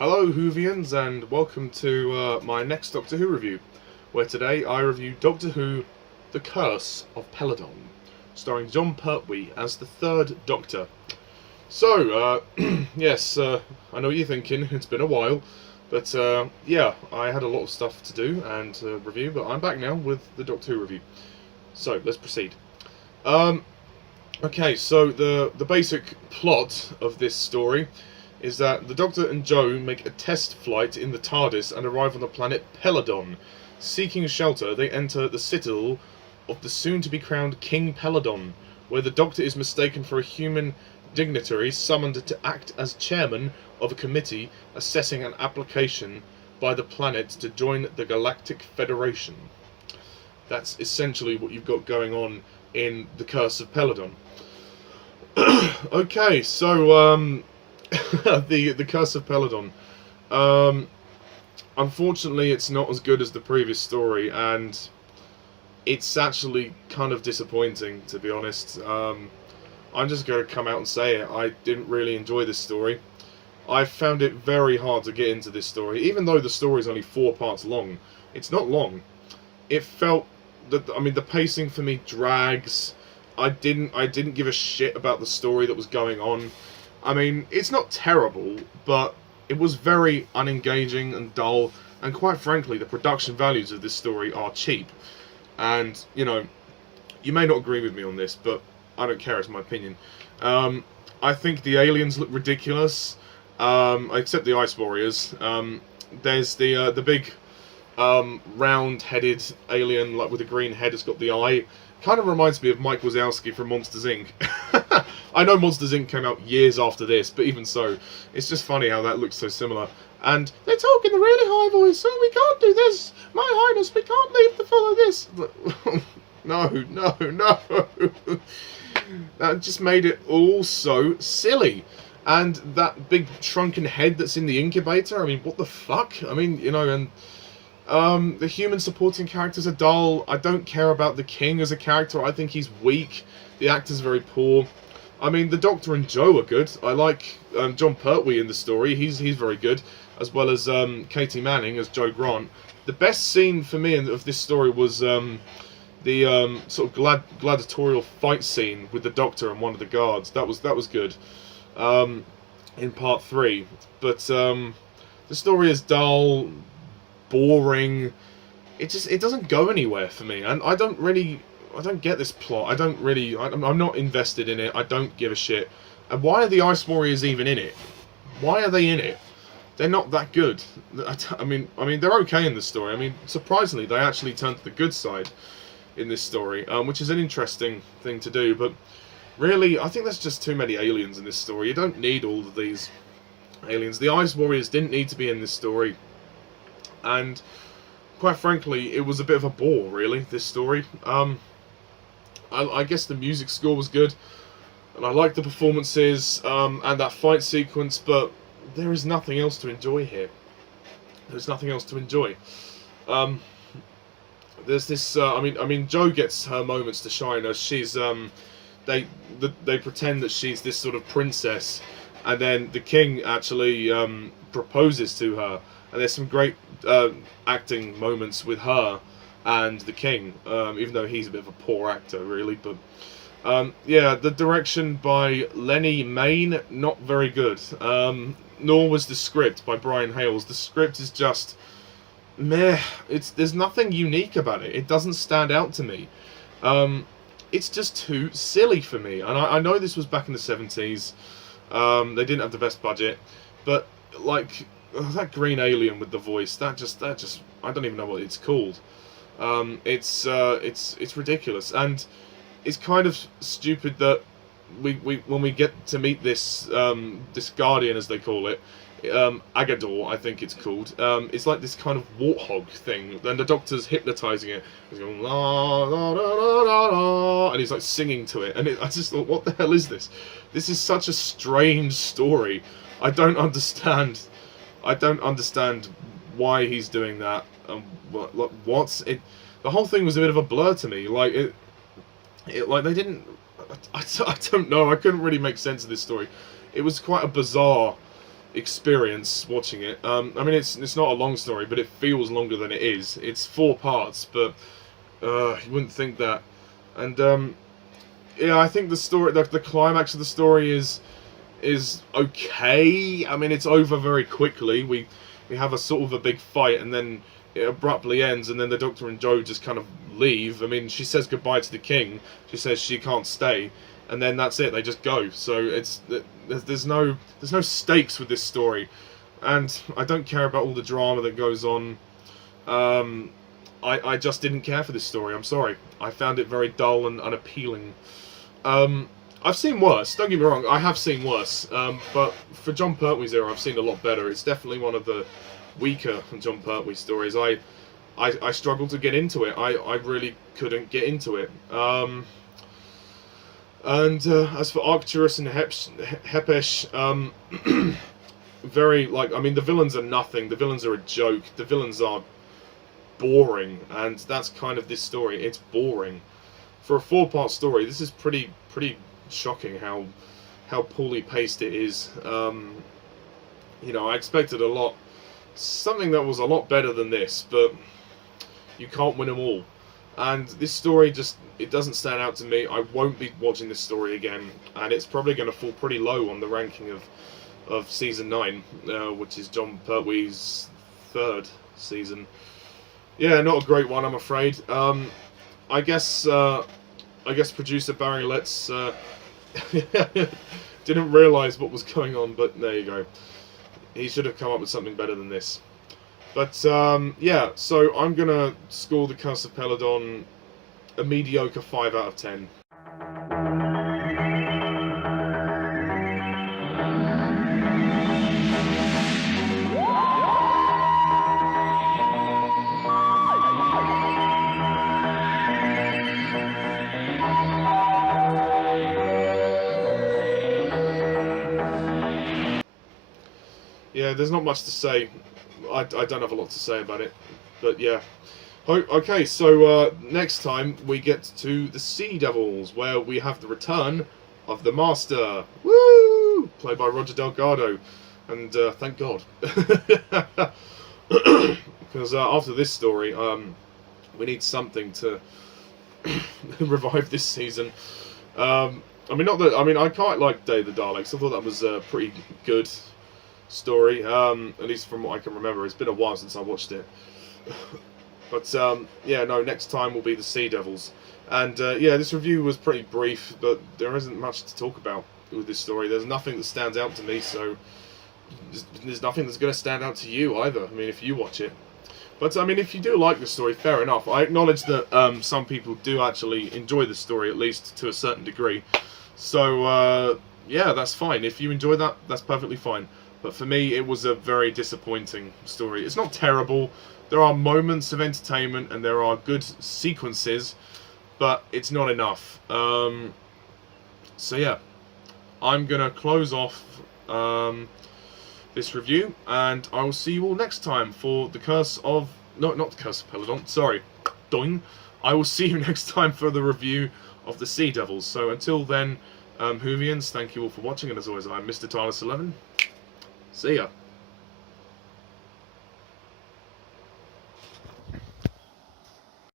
Hello Whovians and welcome to my next Doctor Who review, where today I review Doctor Who The Curse of Peladon, starring John Pertwee as the third Doctor. So, yes, I know what you're thinking, it's been a while, but yeah, I had a lot of stuff to do and review, but I'm back now with the Doctor Who review. So, let's proceed. Okay, so the basic plot of this story is that the Doctor and Jo make a test flight in the TARDIS and arrive on the planet Peladon. Seeking shelter, they enter the citadel of the soon-to-be-crowned King Peladon, where the Doctor is mistaken for a human dignitary summoned to act as chairman of a committee assessing an application by the planet to join the Galactic Federation. That's essentially what you've got going on in The Curse of Peladon. Okay, so, the Curse of Peladon. Unfortunately, it's not as good as the previous story, and it's actually kind of disappointing, to be honest. I'm just going to come out and say it. I didn't really enjoy this story. I found it very hard to get into this story, even though the story is only 4 parts long. It's not long. It felt that, I mean, the pacing for me drags. I didn't give a shit about the story that was going on. I mean, it's not terrible, but it was very unengaging and dull, and quite frankly, the production values of this story are cheap. And, you know, you may not agree with me on this, but I don't care, it's my opinion. I think the aliens look ridiculous, except the Ice Warriors. There's the big round-headed alien, like with a green head, it's got the eye. Kind of reminds me of Mike Wazowski from Monsters, Inc. I know Monsters, Inc. came out years after this, but even so, it's just funny how that looks so similar. And they talk in a really high voice, so we can't do this, My Highness, we can't leave to follow this. No. That just made it all so silly. And that big shrunken head that's in the incubator, I mean, what the fuck? I mean, you know, and the human supporting characters are dull. I don't care about the King as a character. I think he's weak. The actor's very poor. I mean, the Doctor and Jo are good. I like John Pertwee in the story. He's very good, as well as Katy Manning as Jo Grant. The best scene for me of this story was the sort of gladiatorial fight scene with the Doctor and one of the guards. That was good in part 3. But the story is dull, boring. It doesn't go anywhere for me, and I don't get this plot. I'm not invested in it. I don't give a shit. And why are the Ice Warriors even in it? Why are they in it? They're not that good. I mean they're okay in the story. I mean, surprisingly, they actually turn to the good side in this story, which is an interesting thing to do. But really, I think there's just too many aliens in this story. You don't need all of these aliens. The Ice Warriors didn't need to be in this story. And quite frankly, it was a bit of a bore, really, this story. I guess the music score was good, and I liked the performances, and that fight sequence, but there is nothing else to enjoy here. There's nothing else to enjoy. There's this, I mean, Jo gets her moments to shine as she's, they pretend that she's this sort of princess, and then the King actually proposes to her. And there's some great acting moments with her and the King, even though he's a bit of a poor actor, really. But yeah, the direction by Lenny Main, not very good. Nor was the script by Brian Hales. The script is just meh. There's nothing unique about it. It doesn't stand out to me. It's just too silly for me. And I know this was back in the 70s. They didn't have the best budget, but like. That green alien with the voice, that just I don't even know what it's called. It's ridiculous, and it's kind of stupid that we when we get to meet this this Guardian, as they call it, Agador, I think it's called. It's like this kind of warthog thing, and the Doctor's hypnotizing it. He's going la la la la la la, and he's like singing to it, and I just thought, what the hell is this? This is such a strange story. I don't understand why he's doing that. What's it? The whole thing was a bit of a blur to me. Like like they didn't. I don't know. I couldn't really make sense of this story. It was quite a bizarre experience watching it. I mean, it's not a long story, but it feels longer than it is. It's 4 parts, but you wouldn't think that. And yeah, I think the story, the climax of the story is okay. I mean, it's over very quickly. We have a sort of a big fight, and then it abruptly ends, and then the Doctor and Joe just kind of leave. I mean, she says goodbye to the King. She says she can't stay, and then that's it. They just go. So there's no stakes with this story, and I don't care about all the drama that goes on. I just didn't care for this story. I'm sorry. I found it very dull and unappealing. I've seen worse. Don't get me wrong. I have seen worse. But for Jon Pertwee's era, I've seen a lot better. It's definitely one of the weaker Jon Pertwee stories. I struggled to get into it. I really couldn't get into it. And as for Arcturus and Hepesh, very, like, I mean, the villains are nothing. The villains are a joke. The villains are boring, and that's kind of this story. It's boring. For a 4-part story, this is pretty shocking how poorly paced it is. You know, I expected a lot, something that was a lot better than this, but you can't win them all. And this story just, it doesn't stand out to me. I won't be watching this story again, and it's probably going to fall pretty low on the ranking of season 9, which is Jon Pertwee's 3rd season. Yeah, not a great one, I'm afraid. I guess producer Barry Letts didn't realise what was going on, but there you go. He should have come up with something better than this. But yeah, so I'm gonna score The Curse of Peladon a mediocre 5 out of 10. Yeah, there's not much to say. I don't have a lot to say about it, but yeah. Okay, so next time we get to the Sea Devils, where we have the return of the Master. Woo! Played by Roger Delgado, and thank God, because after this story, we need something to revive this season. I mean, not that. I mean, I quite like Day of the Daleks. I thought that was pretty good story, at least from what I can remember. It's been a while since I watched it. But yeah, no, next time will be the Sea Devils. And yeah, this review was pretty brief, but there isn't much to talk about with this story. There's nothing that stands out to me, so there's nothing that's going to stand out to you either, I mean, if you watch it. But I mean, if you do like the story, fair enough. I acknowledge that some people do actually enjoy the story, at least to a certain degree. So yeah, that's fine. If you enjoy that, that's perfectly fine. But for me, it was a very disappointing story. It's not terrible. There are moments of entertainment and there are good sequences, but it's not enough. So yeah, I'm going to close off this review, and I will see you all next time for the Curse of... No, not the Curse of Peladon, sorry. Doing. I will see you next time for the review of the Sea Devils. So until then, Whovians, thank you all for watching, and as always, I'm Mr. Tyler11. See ya.